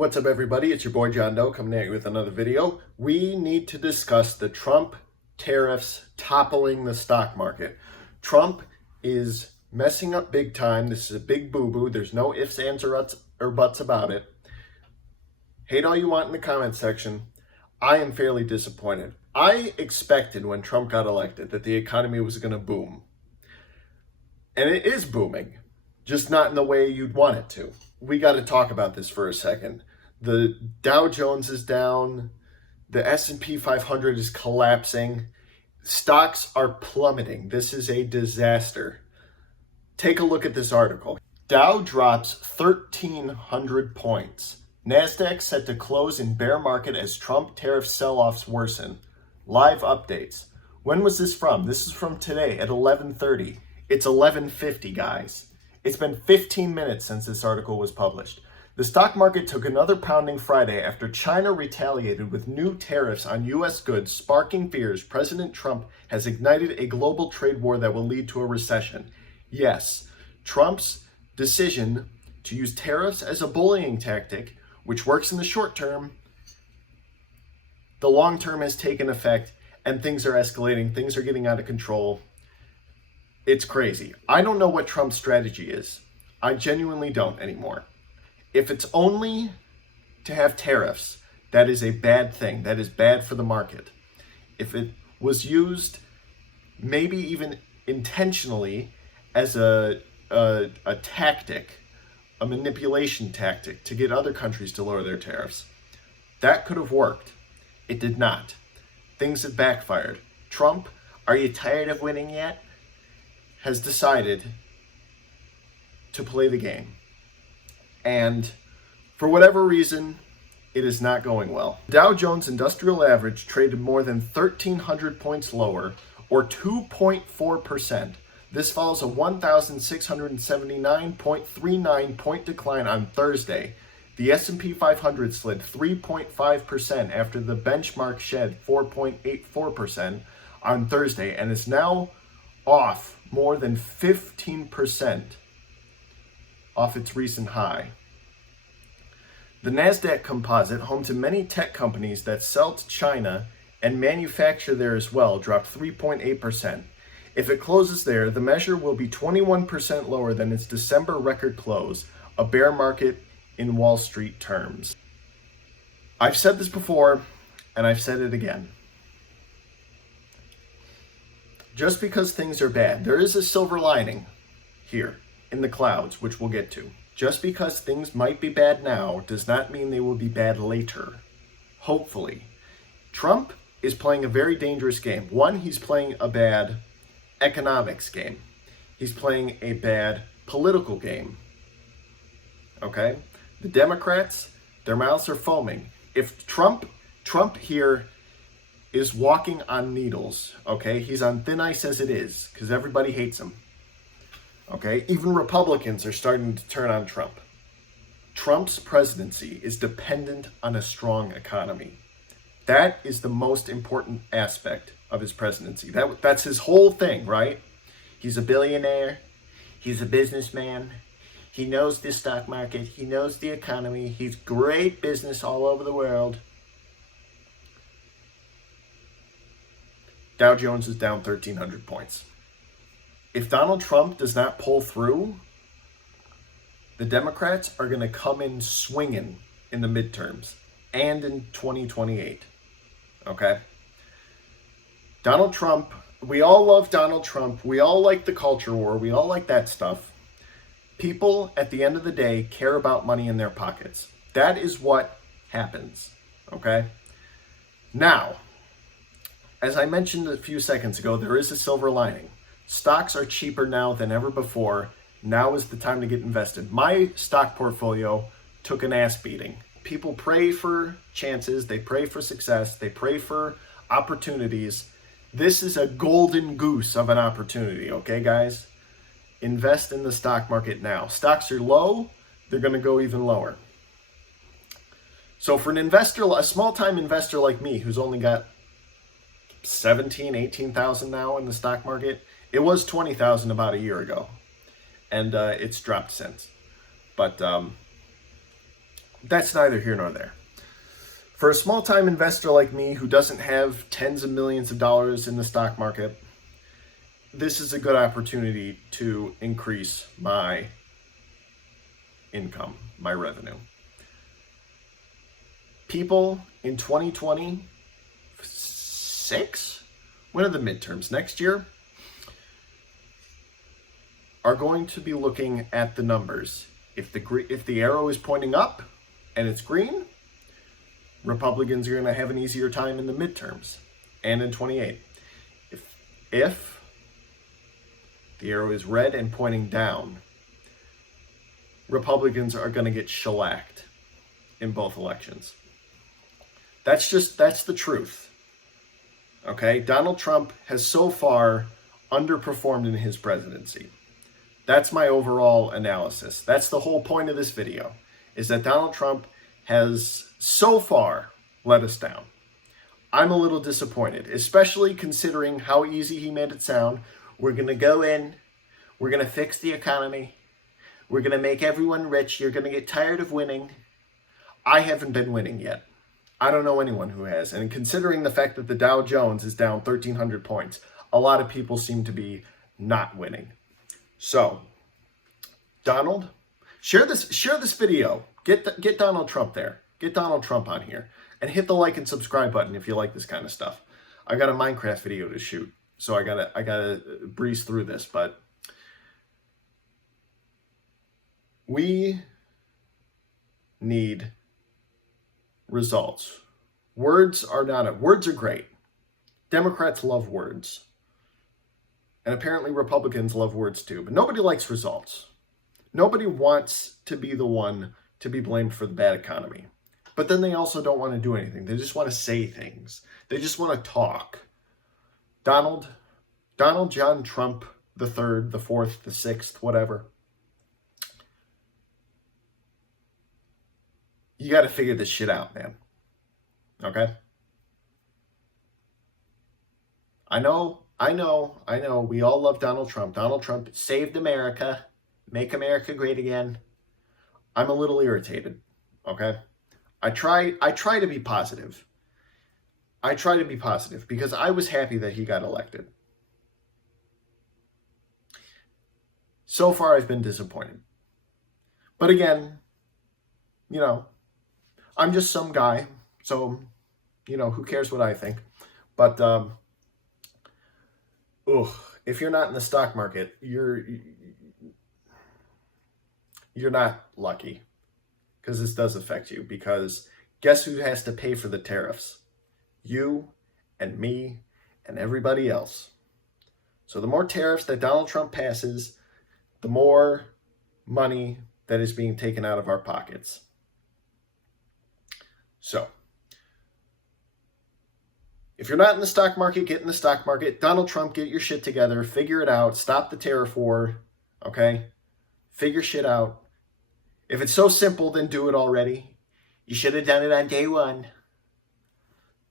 What's up, everybody? It's your boy John Doe coming at you with another video. We need to discuss the Trump tariffs toppling the stock market. Trump is messing up big time. This is a big boo-boo. There's no ifs, ands, or buts about it. Hate all you want in the comment section. I am fairly disappointed. I expected when Trump got elected that the economy was going to boom. And it is booming, just not in the way you'd want it to. We got to talk about this for a second. The Dow Jones is down. The S&P 500 is collapsing. Stocks are plummeting. This is a disaster. Take a look at this article. Dow drops 1,300 points. NASDAQ set to close in bear market as Trump tariff sell-offs worsen. Live updates. When was this from? This is from today at 11:30. It's 11:50, guys. It's been 15 minutes since this article was published. The stock market took another pounding Friday after China retaliated with new tariffs on U.S. goods, sparking fears President Trump has ignited a global trade war that will lead to a recession. Yes, Trump's decision to use tariffs as a bullying tactic, which works in the short term, the long term has taken effect and things are escalating, things are getting out of control. It's crazy. I don't know what Trump's strategy is. I genuinely don't anymore. If it's only to have tariffs, that is a bad thing. That is bad for the market. If it was used maybe even intentionally as a tactic, a manipulation tactic to get other countries to lower their tariffs, that could have worked. It did not. Things have backfired. Trump, are you tired of winning yet? Has decided to play the game. And for whatever reason, it is not going well. Dow Jones Industrial Average traded more than 1,300 points lower, or 2.4%. This follows a 1,679.39 point decline on Thursday. The S&P 500 slid 3.5% after the benchmark shed 4.84% on Thursday and is now off more than 15% off its recent high. The NASDAQ composite, home to many tech companies that sell to China and manufacture there as well, dropped 3.8%. If it closes there, the measure will be 21% lower than its December record close, a bear market in Wall Street terms. I've said this before, and I've said it again. Just because things are bad, there is a silver lining here in the clouds, which we'll get to. Just because things might be bad now does not mean they will be bad later. Hopefully. Trump is playing a very dangerous game. One, he's playing a bad economics game. He's playing a bad political game. Okay? The Democrats, their mouths are foaming. If Trump here is walking on needles, okay? He's on thin ice as it is, because everybody hates him. Okay? Even Republicans are starting to turn on Trump. Trump's presidency is dependent on a strong economy. That is the most important aspect of his presidency. That's his whole thing, right? He's a billionaire. He's a businessman. He knows the stock market. He knows the economy. He's great business all over the world. Dow Jones is down 1,300 points. If Donald Trump does not pull through, the Democrats are going to come in swinging in the midterms and in 2028. Okay? Donald Trump, we all love Donald Trump. We all like the culture war. We all like that stuff. People, at the end of the day, care about money in their pockets. That is what happens. Okay? Now, as I mentioned a few seconds ago, there is a silver lining. Stocks are cheaper now than ever before. Now is the time to get invested. My stock portfolio took an ass beating. People pray for chances. They pray for success. They pray for opportunities. This is a golden goose of an opportunity, okay, guys? Invest in the stock market now. Stocks are low. They're going to go even lower. So for an investor, a small-time investor like me, who's only got 17, 18,000 now in the stock market, it was 20,000 about a year ago, and it's dropped since. But that's neither here nor there. For a small-time investor like me who doesn't have tens of millions of dollars in the stock market, this is a good opportunity to increase my income, my revenue. People in 2026, when are the midterms? Next year, are going to be looking at the numbers. If the arrow is pointing up and it's green, Republicans are going to have an easier time in the midterms and in 28. If the arrow is red and pointing down, Republicans are going to get shellacked in both elections. That's the truth. Okay? Donald Trump has so far underperformed in his presidency. That's my overall analysis. That's the whole point of this video, is that Donald Trump has so far let us down. I'm a little disappointed, especially considering how easy he made it sound. We're going to go in, we're going to fix the economy, we're going to make everyone rich, you're going to get tired of winning. I haven't been winning yet. I don't know anyone who has. And considering the fact that the Dow Jones is down 1,300 points, a lot of people seem to be not winning. So, Donald, share this video. Get Donald Trump there. Get Donald Trump on here. And hit the like and subscribe button if you like this kind of stuff. I got a Minecraft video to shoot, so I gotta breeze through this, but we need results. Words are great. Democrats love words. And apparently Republicans love words too, but nobody likes results. Nobody wants to be the one to be blamed for the bad economy. But then they also don't want to do anything. They just want to say things. They just want to talk. Donald John Trump, the third, the fourth, the sixth, whatever. You got to figure this shit out, man. Okay? I know. We all love Donald Trump. Donald Trump saved America. Make America great again. I'm a little irritated. Okay? I try to be positive. I try to be positive because I was happy that he got elected. So far, I've been disappointed. But again, I'm just some guy. So, who cares what I think? But, if you're not in the stock market, you're not lucky. Because this does affect you. Because guess who has to pay for the tariffs? You and me and everybody else. So the more tariffs that Donald Trump passes, the more money that is being taken out of our pockets. So, if you're not in the stock market, get in the stock market. Donald Trump, get your shit together. Figure it out. Stop the tariff war. Okay? Figure shit out. If it's so simple, then do it already. You should have done it on day one.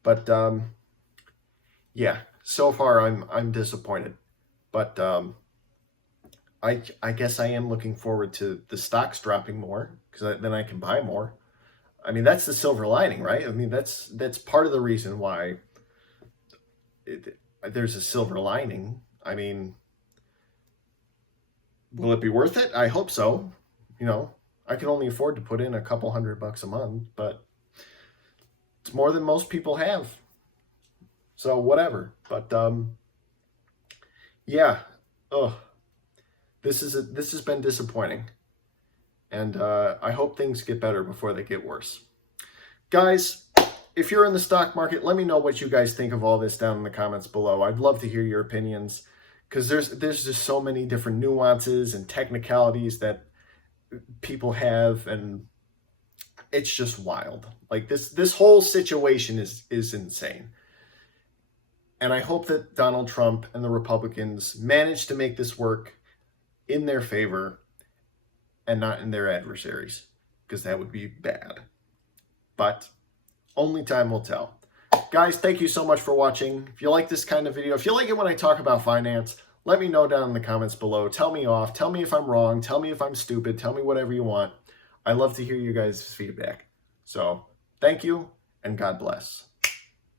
But, yeah, so far I'm disappointed. But I guess I am looking forward to the stocks dropping more, because then I can buy more. I mean, that's the silver lining, right? I mean, that's part of the reason why there's a silver lining. I mean, will it be worth it? I hope so. I can only afford to put in a couple $100 a month, but it's more than most people have. So whatever. But yeah. This has been disappointing. And I hope things get better before they get worse. Guys, if you're in the stock market, let me know what you guys think of all this down in the comments below. I'd love to hear your opinions, because there's just so many different nuances and technicalities that people have, and it's just wild. Like this whole situation is insane. And I hope that Donald Trump and the Republicans manage to make this work in their favor and not in their adversaries, because that would be bad. But only time will tell. Guys, thank you so much for watching. If you like this kind of video, if you like it when I talk about finance, let me know down in the comments below. Tell me off. Tell me if I'm wrong. Tell me if I'm stupid. Tell me whatever you want. I love to hear you guys' feedback. So thank you and God bless.